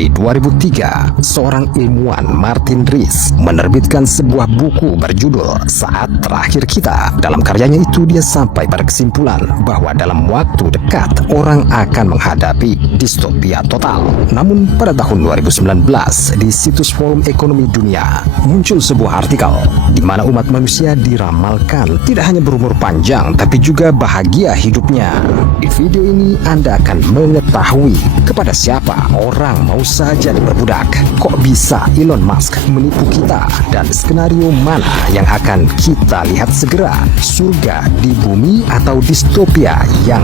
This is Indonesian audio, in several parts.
Di 2003, seorang ilmuwan Martin Rees menerbitkan sebuah buku berjudul Saat Terakhir Kita. Dalam karyanya itu dia sampai pada kesimpulan bahwa dalam waktu dekat orang akan menghadapi distopia total. Namun pada tahun 2019 di situs Forum Ekonomi Dunia muncul sebuah artikel di mana umat manusia diramalkan tidak hanya berumur panjang tapi juga bahagia hidupnya. Di video ini Anda akan mengetahui kepada siapa orang mau saja diperbudak. Kok bisa Elon Musk menipu kita, dan skenario mana yang akan kita lihat segera? Surga di bumi atau distopia yang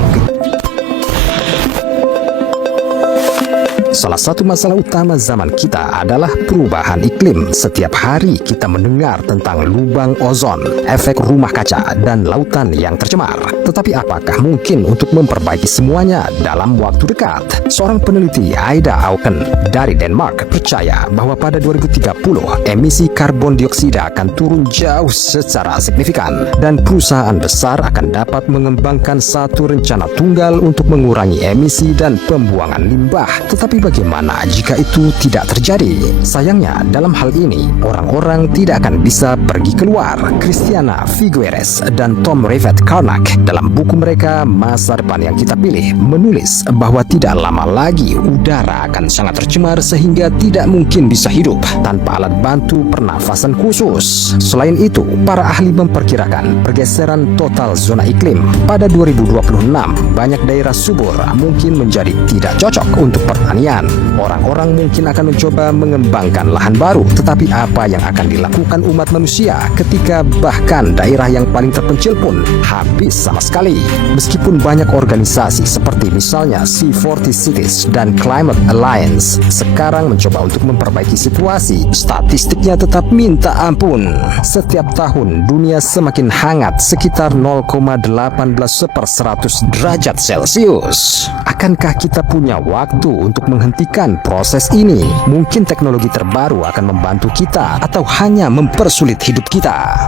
Salah satu masalah utama zaman kita adalah perubahan iklim. Setiap hari kita mendengar tentang lubang ozon, efek rumah kaca, dan lautan yang tercemar. Tetapi apakah mungkin untuk memperbaiki semuanya dalam waktu dekat? Seorang peneliti, Ida Auken dari Denmark, percaya bahwa pada 2030 emisi karbon dioksida akan turun jauh secara signifikan dan perusahaan besar akan dapat mengembangkan satu rencana tunggal untuk mengurangi emisi dan pembuangan limbah. Tetapi bagaimana jika itu tidak terjadi? Sayangnya, dalam hal ini, orang-orang tidak akan bisa pergi keluar. Christiana Figueres dan Tom Rivett Carnac dalam buku mereka Masa Depan Yang Kita Pilih menulis bahwa tidak lama lagi udara akan sangat tercemar sehingga tidak mungkin bisa hidup tanpa alat bantu pernafasan khusus. Selain itu, para ahli memperkirakan pergeseran total zona iklim. Pada 2026, banyak daerah subur mungkin menjadi tidak cocok untuk pertanian. Orang-orang mungkin akan mencoba mengembangkan lahan baru, tetapi apa yang akan dilakukan umat manusia ketika bahkan daerah yang paling terpencil pun habis sama sekali? Meskipun banyak organisasi seperti misalnya C40 Cities dan Climate Alliance sekarang mencoba untuk memperbaiki situasi, statistiknya tetap minta ampun. Setiap tahun dunia semakin hangat sekitar 0,18/100 derajat Celcius. Akankah kita punya waktu untuk menghentikan proses ini? Mungkin teknologi terbaru akan membantu kita atau hanya mempersulit hidup kita.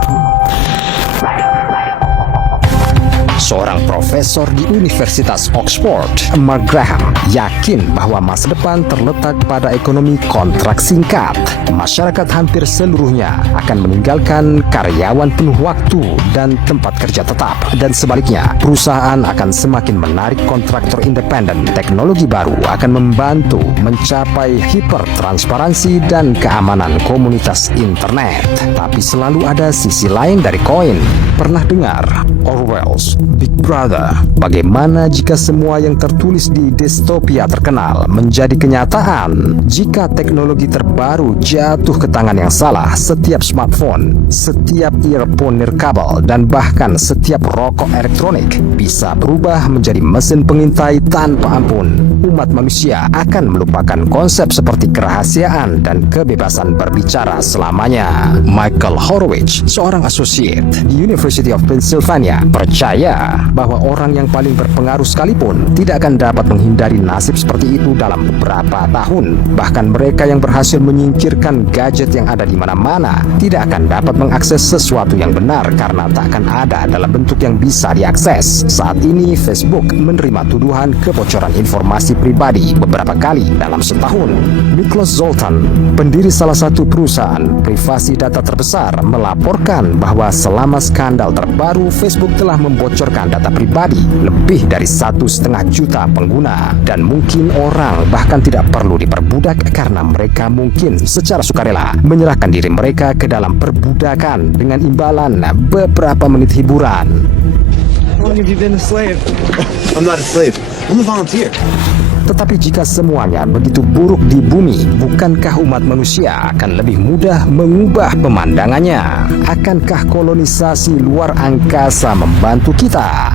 Seorang profesor di Universitas Oxford, Mark Graham, yakin bahwa masa depan terletak pada ekonomi kontrak singkat. Masyarakat hampir seluruhnya akan meninggalkan karyawan penuh waktu dan tempat kerja tetap, dan sebaliknya, perusahaan akan semakin menarik kontraktor independen. Teknologi baru akan membantu mencapai hipertransparansi dan keamanan komunitas internet. Tapi selalu ada sisi lain dari koin. Pernah dengar Orwell's Big Brother? Bagaimana jika semua yang tertulis di distopia terkenal menjadi kenyataan? Jika teknologi terbaru jatuh ke tangan yang salah, setiap smartphone, setiap earphone nirkabel, dan bahkan setiap rokok elektronik bisa berubah menjadi mesin pengintai tanpa ampun. Umat manusia akan melupakan konsep seperti kerahasiaan dan kebebasan berbicara selamanya. Michael Horowitz, seorang associate di University of Pennsylvania, percaya bahwa orang yang paling berpengaruh sekalipun tidak akan dapat menghindari nasib seperti itu dalam beberapa tahun. Bahkan mereka yang berhasil menyingkirkan gadget yang ada di mana-mana tidak akan dapat mengakses sesuatu yang benar karena tak akan ada dalam bentuk yang bisa diakses. Saat ini Facebook menerima tuduhan kebocoran informasi pribadi beberapa kali dalam setahun. Miklos Zoltan, pendiri salah satu perusahaan privasi data terbesar, melaporkan bahwa selama skandal terbaru Facebook telah membocorkan data pribadi lebih dari 1,5 juta pengguna, dan mungkin orang bahkan tidak perlu diperbudak karena mereka mungkin secara sukarela menyerahkan diri mereka ke dalam perbudakan dengan imbalan beberapa menit hiburan. How long have you been a slave? I'm not a slave. I'm a volunteer. Tetapi jika semuanya begitu buruk di bumi, bukankah umat manusia akan lebih mudah mengubah pemandangannya? Akankah kolonisasi luar angkasa membantu kita?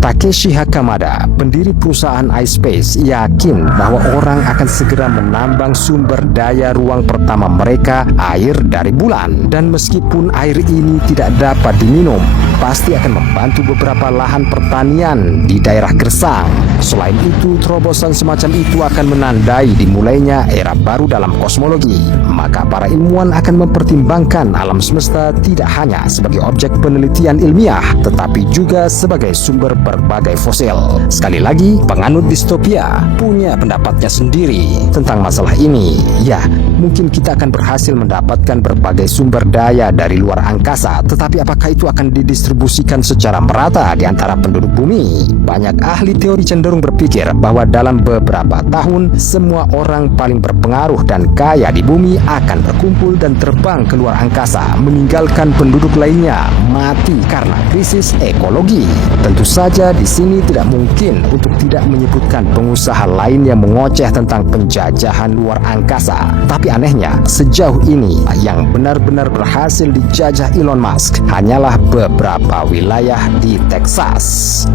Takeshi Hakamada, pendiri perusahaan iSpace, yakin bahwa orang akan segera menambang sumber daya ruang pertama mereka, air dari bulan. Dan meskipun air ini tidak dapat diminum, pasti akan membantu beberapa lahan pertanian di daerah gersang. Selain itu, terobosan semacam itu akan menandai dimulainya era baru dalam kosmologi. Maka para ilmuwan akan mempertimbangkan alam semesta tidak hanya sebagai objek penelitian ilmiah, tetapi juga sebagai sumber berbagai fosil. Sekali lagi, penganut distopia punya pendapatnya sendiri tentang masalah ini. Ya, mungkin kita akan berhasil mendapatkan berbagai sumber daya dari luar angkasa, tetapi apakah itu akan didistribusikan secara merata di antara penduduk bumi? Banyak ahli teori cenderung berpikir bahwa dalam beberapa tahun, semua orang paling berpengaruh dan kaya di bumi akan berkumpul dan terbang ke luar angkasa, meninggalkan penduduk lainnya mati karena krisis ekologi. Tentu saja di sini tidak mungkin untuk tidak menyebutkan pengusaha lain yang mengoceh tentang penjajahan luar angkasa. Tapi anehnya, sejauh ini yang benar-benar berhasil dijajah Elon Musk hanyalah beberapa wilayah di Texas.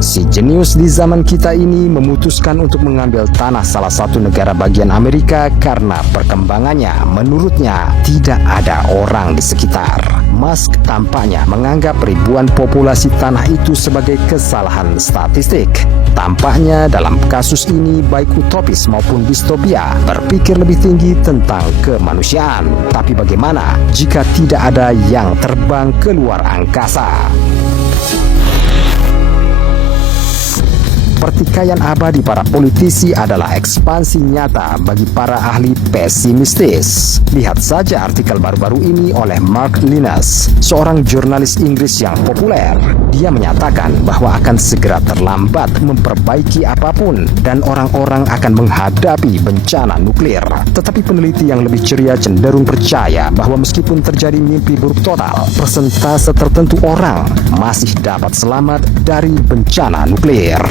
Si jenius di zaman kita ini memutuskan untuk mengambil tanah salah satu negara bagian Amerika karena perkembangannya menurutnya tidak ada orang di sekitar. Musk tampaknya menganggap ribuan populasi tanah itu sebagai kesalahan statistik. Tampaknya dalam kasus ini baik utopis maupun distopia berpikir lebih tinggi tentang kemanusiaan. Tapi bagaimana jika tidak ada yang terbang ke luar angkasa? Pertikaian abadi para politisi adalah ekspansi nyata bagi para ahli pesimistis. Lihat saja artikel baru-baru ini oleh Mark Linus, seorang jurnalis Inggris yang populer. Dia menyatakan bahwa akan segera terlambat memperbaiki apapun dan orang-orang akan menghadapi bencana nuklir. Tetapi peneliti yang lebih ceria cenderung percaya bahwa meskipun terjadi mimpi buruk total, persentase tertentu orang masih dapat selamat dari bencana nuklir.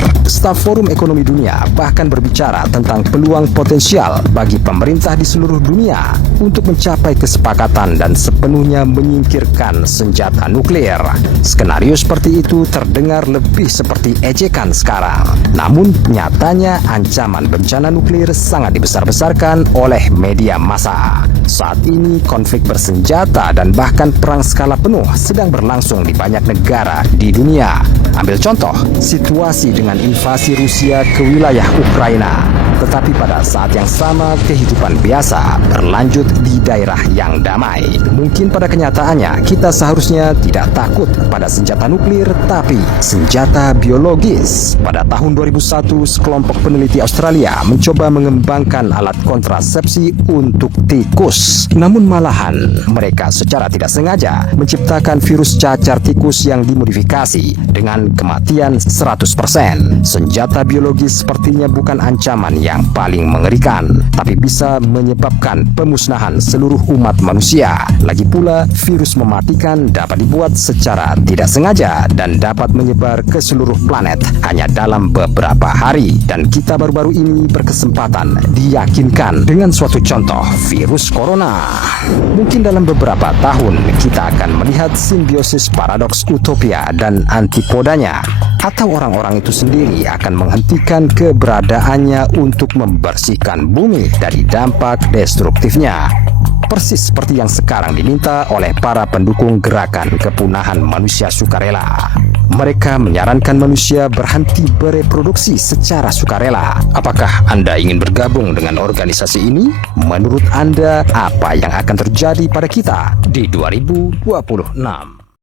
Staf Forum Ekonomi Dunia bahkan berbicara tentang peluang potensial bagi pemerintah di seluruh dunia untuk mencapai kesepakatan dan sepenuhnya menyingkirkan senjata nuklir. Skenario seperti itu terdengar lebih seperti ejekan sekarang. Namun nyatanya ancaman bencana nuklir sangat dibesar-besarkan oleh media massa. Saat ini konflik bersenjata dan bahkan perang skala penuh sedang berlangsung di banyak negara di dunia. Ambil contoh, situasi dengan invasi Rusia ke wilayah Ukraina. Tetapi pada saat yang sama, kehidupan biasa berlanjut di daerah yang damai. Mungkin pada kenyataannya, kita seharusnya tidak takut pada senjata nuklir, tapi senjata biologis. Pada tahun 2001, sekelompok peneliti Australia mencoba mengembangkan alat kontrasepsi untuk tikus. Namun malahan, mereka secara tidak sengaja menciptakan virus cacar tikus yang dimodifikasi dengan kematian 100%. Senjata biologis sepertinya bukan ancaman yang paling mengerikan, tapi bisa menyebabkan pemusnahan seluruh umat manusia. Lagi pula, virus mematikan dapat dibuat secara tidak sengaja dan dapat menyebar ke seluruh planet hanya dalam beberapa hari. Dan kita baru-baru ini berkesempatan diyakinkan dengan suatu contoh, virus corona. Mungkin dalam beberapa tahun kita akan melihat simbiosis paradoks utopia dan antipodanya, atau orang-orang itu sendiri akan menghentikan keberadaannya untuk membersihkan bumi dari dampak destruktifnya. Persis seperti yang sekarang diminta oleh para pendukung gerakan kepunahan manusia sukarela. Mereka menyarankan manusia berhenti bereproduksi secara sukarela. Apakah Anda ingin bergabung dengan organisasi ini? Menurut Anda, apa yang akan terjadi pada kita di 2026?